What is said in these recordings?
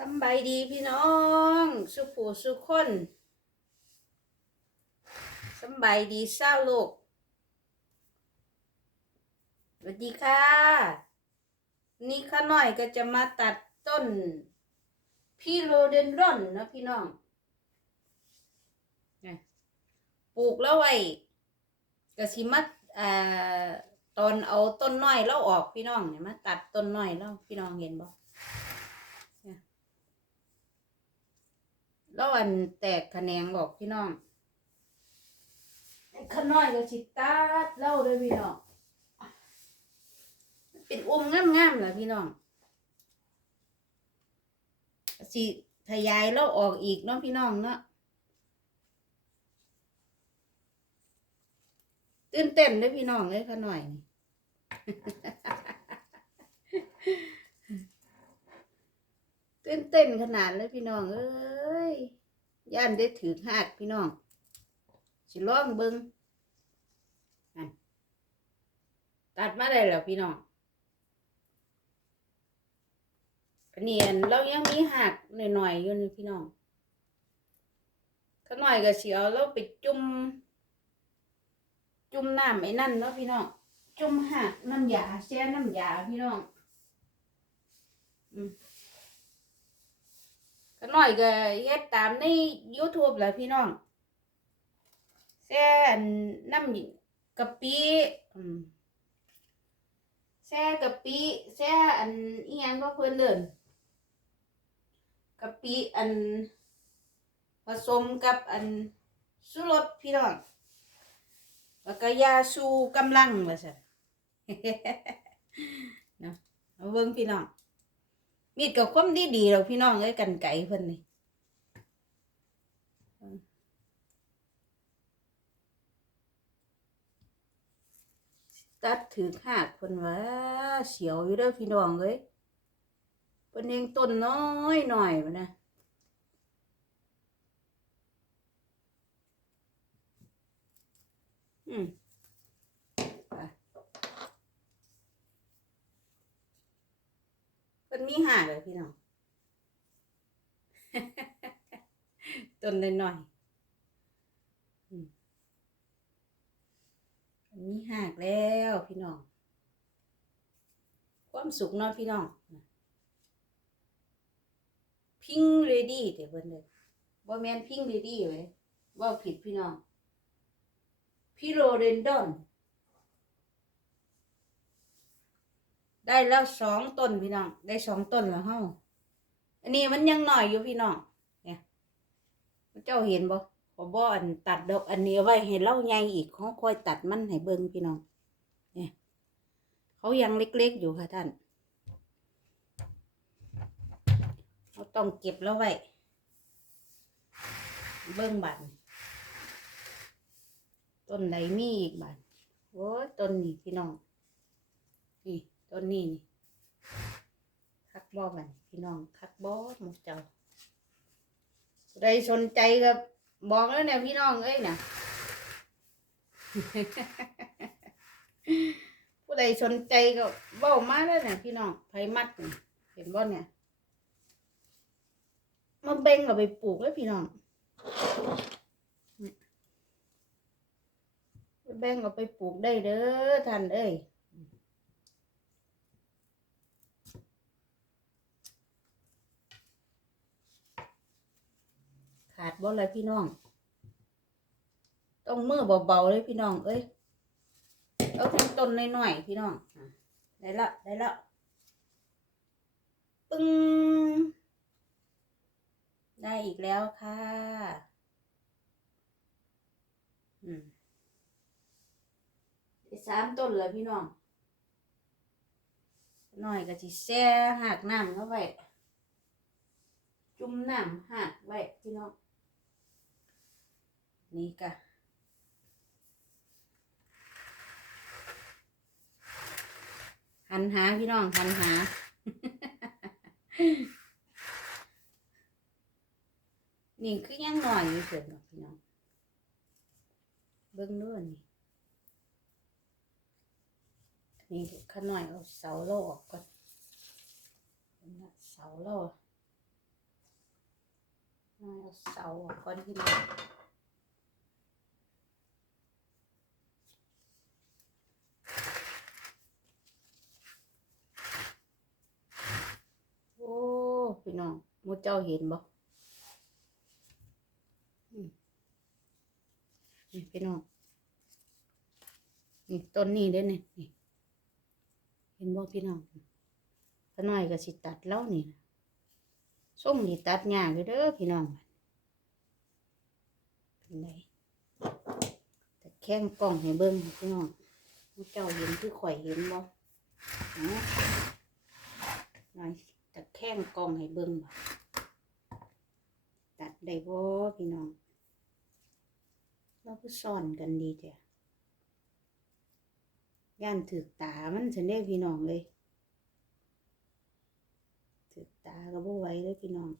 สบายดีพี่น้อง สุขูสุขคนสบายดีเศร้าโลกสวัสดีค่ะ นี่ข้าน้อยก็จะมาตัดต้น พี่โรเดนรอนนะพี่น้องปลูกแล้วไว้ก็สิมาอ่าตอนเอาต้นน้อยแล้วออกพี่น้องเนี่ยมาตัดต้นน้อยแล้วพี่น้องเห็นบ่ แล้วอันแตกขะแขนงบอกพี่น้องไอ้ขน้อยก็สิตัดเล่าเลยพี่น้องเป็นอมงามๆเหรอพี่น้องสิทยายเล่าออกอีกเนาะพี่น้องเนาะตื่นเต้นเลยพี่น้องเลยขน้อยนี่ ตื่นเต้นขนาดเลยพี่น้อง เอ้ย ย่านได้ถือหากพี่น้อง สิล่องเบิงตัดมาได้แล้วพี่น้อง อันนี้อันเรายังมีหักหน่อยๆอยู่นี่พี่น้องข้าน้อยก็สิเอาเราไปจุ่ม จุ่มน้ำไอ้นั่นเนาะพี่น้อง จุ่มหักน้ำยาแช่น้ำยาพี่น้อง อืม ก็น้อยก็เฮ็ดตามใน YouTube แหละพี่น้องแซ่น้ำกะปิแซ่กะปิแซ่อันอีหยังก็เพิ่นเดินกะปิอันผสมกับอันสุรสพี่น้องแล้วก็ยาสูกำลังว่าซั่นเนาะเอาเบิ่งพี่น้อง มีดกับความดีดีเราพี่น้องเอ้ยกันไก่เพิ่นนี่ตัดถือขาดเพิ่นว่าเสียวอยู่เด้อพี่น้องเอ้ยเพิ่นเองต้นน้อยหน่อยนะอืมไป เพิ่นมีหาเลยพี่น้องต้นน้อยมอันนี้หากแล้วพี่น้อง ความสุขเนาะพี่น้องพิงเรดี้เดี๋ยวเพิ่นเลยบ่แมนพิงเรดี้เว้ยเว่าผิดพี่น้องพิโรเรนดอน ได้แล้วสองต้นพี่น้อง ได้สองต้นแล้วเฮาอันนี้มันยังหน่อยอยู่พี่น้อง เนี่ยเจ้าเห็นบ่ขอบ่อันตัดดอกอันนี้ไว้ให้เล่าใหญ่อีกเขาค่อยตัดมันให้เบิ่งพี่น้อง เนี่ยเขายังเล็กๆอยู่ค่ะท่านเราต้องเก็บแล้วไว้ เบิ่งบันต้นใดมีอีกบัดโอ้ต้นนี้พี่น้องนี่ ต้นนี้นี่คักบ่บันพี่น้องคักบ่หมดเจ้าผู้สนใจก็บอกแล้วเนี่ยพี่น้องเอ้ยนะผู้ใดสนใจก็เบ้ามาแล้วเนี่ยพี่น้องไผมัดนี่เห็นบ่เนี่ยมาเบ่งเอาไปปลูกแล้วพี่น้องแบ่งเอาไปปลูกได้เด้อท่านเอ้ย ขาด บ่เลยพี่น้อง ต้องมือเบาๆเลยพี่น้อง เอ้ยเอาเป็นต้นน้อยๆพี่น้องได้ละได้ละปึ้งได้อีกแล้วค่ะอืมสามต้นเลยพี่น้องหน่อยก็จิแช่หักน้ำเข้าไปจุ่มน้ำหักไว้พี่น้อง นี่กะหันหาพี่น้องหันหา นี่คือยังหน่อยอยู่เฉยเนาะพี่น้อง เบิ้งด้วยนี่นี่ข้าหน่อยเอาเสาโลออกก่อนเห็นละเสาเสาออกก่อนพี่น้อง โอ้พี่น้องมูเจ้าเห็นบ่อืมนี่พี่น้อง นี่ต้นนี้เด้เนี่ยนี่เห็นบ่พี่น้องขน้อยก็สิตัดแล้วนี่ส่งนี่ตัดยากอยู่เด้อพี่น้องเป็นไงแต่แข้งกล้องให้เบิ่งพี่น้องมูเจ้าเห็นคือข่อยเห็นบ่เนาะหน่อยแข้งกองให้เบิ่งบ่ตัดได้บ่พี่น้องเราก็ซ่อนกันดีจ้ะย่านถือตามันฉันได้พี่น้องเลยถือตาก็บ่ไหวเลยพี่น้อง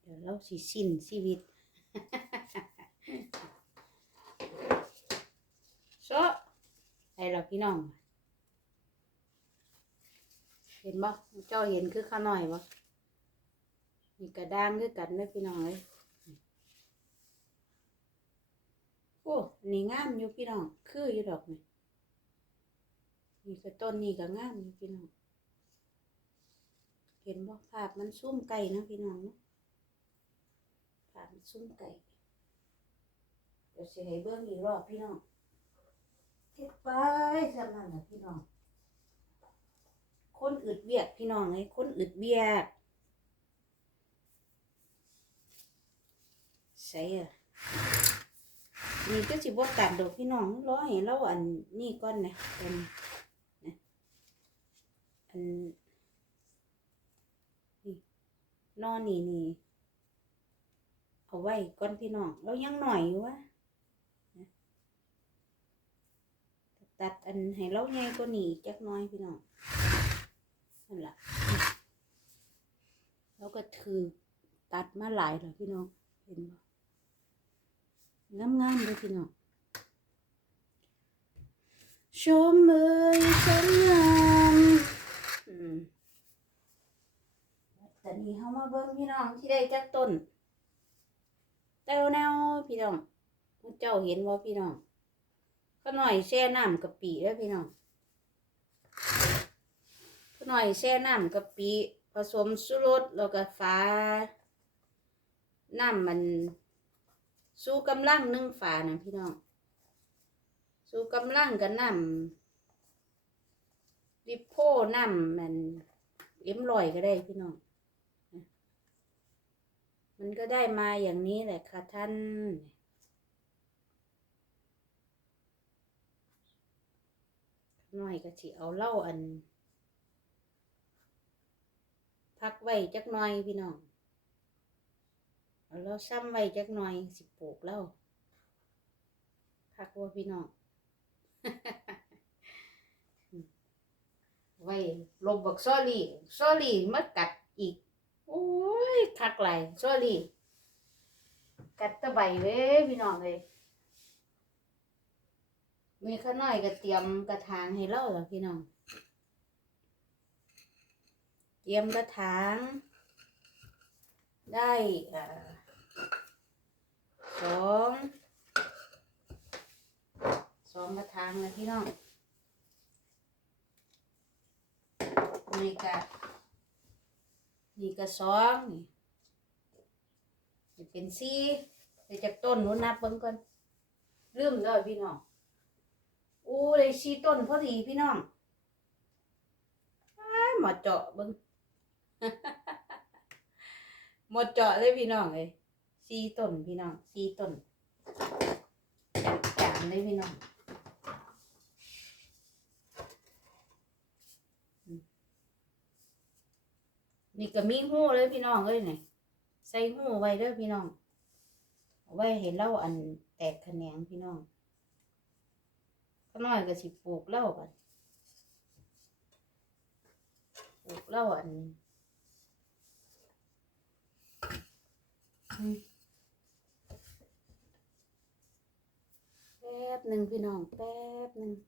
เดี๋ยวเราสิสิ้นชีวิตโซะไอ้เราพี่น้อง เห็นบ่เจ้าเห็นคือข้าน้อยบ่มีกระด้างคือกันเด้อพี่น้องเลยโอ้นี่งามอยู่พี่น้อง คืออยู่ดอกนี่นี่ก็ต้นนี่ก็งามอยู่พี่น้อง เห็นบ่ภาพมันซุ่มไก่นะพี่น้องเนาะภาพมันซุ่มไก่เดี๋ยวสิให้เบิ่งอีกรอบพี่น้องเฮ็ดไปสำนั่นล่ะพี่น้อง คนอึดเวียกพี่น้องไอ้คนอึดเวียกใส่อะนี่ก็สิบ่ตัดดอกพี่น้องรอให้เราอันนี่ก่อนนะอันนะอันนี่นอนนี่นี่เอาไว้ก่อนพี่น้องเรายังหน่อยอยู่วะตัดอันให้เราใหญ่กว่านี้จักน้อยพี่น้อง นั่นแหล่ะเราก็ถือตัดมาหลายแล้วพี่น้อง เห็นบ่งามงามๆเลยพี่น้อง ชมเอ่ยชมงามอืมตอนนี้เฮามาเบิ่งพี่น้องที่ได้จากต้นเต้าแนวพี่น้องเจ้าเห็นบ่พี่น้อง ก็หน่อยแช่น้ำกะปิแล้วพี่น้อง หน่อยแช่น้ำกะปิผสมสุรสแล้วก็ฟ้าน้ำมันสู้กำลังนึ่งฝานะพี่น้องสู้กำลังกับน้ำดิโพน้ำมันเอ็มลอยก็ได้พี่น้องมันก็ได้มาอย่างนี้แหละค่ะท่านหน่อยก็สิเอาเหล้าอัน พักไว้จักหน่อยพี่น้องเราซ้ำไว้จักหน่อยสิปลูกแล้วพักว่าพี่น้องไว้ลบบักซอรี่ซอรี่มากัดอีก โอ้ยคักไหลายซอรี่กัดตะใบเว้ยพี่น้องเลยมีข้าน้อยก็เตรียมกระถางให้เราแล้วพี่น้อง เตรียมกระถาง ได้สองสองกระถางนะพี่น้องนี่ก็นี่ก็สองนี่นี่เป็นสี่เดี๋ยวจากต้นหนู้นนับเบิ่งก่อนลืมแล้วพี่น้องโอ้เลยสี่ต้นพอดีพี่น้องอ้ามอเจาะเบิ่ง หมดเจาะเลยพี่น้องเลยสีต้นพี่น้องสีต้นจานเลยพี่น้องนี่ก็มีหูเลยพี่น้องเอ้ยนี่ใส่หูไว้เด้อพี่น้องไว้เห็นเล่าอันแตกแขนงพี่น้องก็น้อยก็สิปลูกเล่ากันปลูกเล่าอัน อืม แป๊บหนึ่งพี่น้องแป๊บหนึ่ง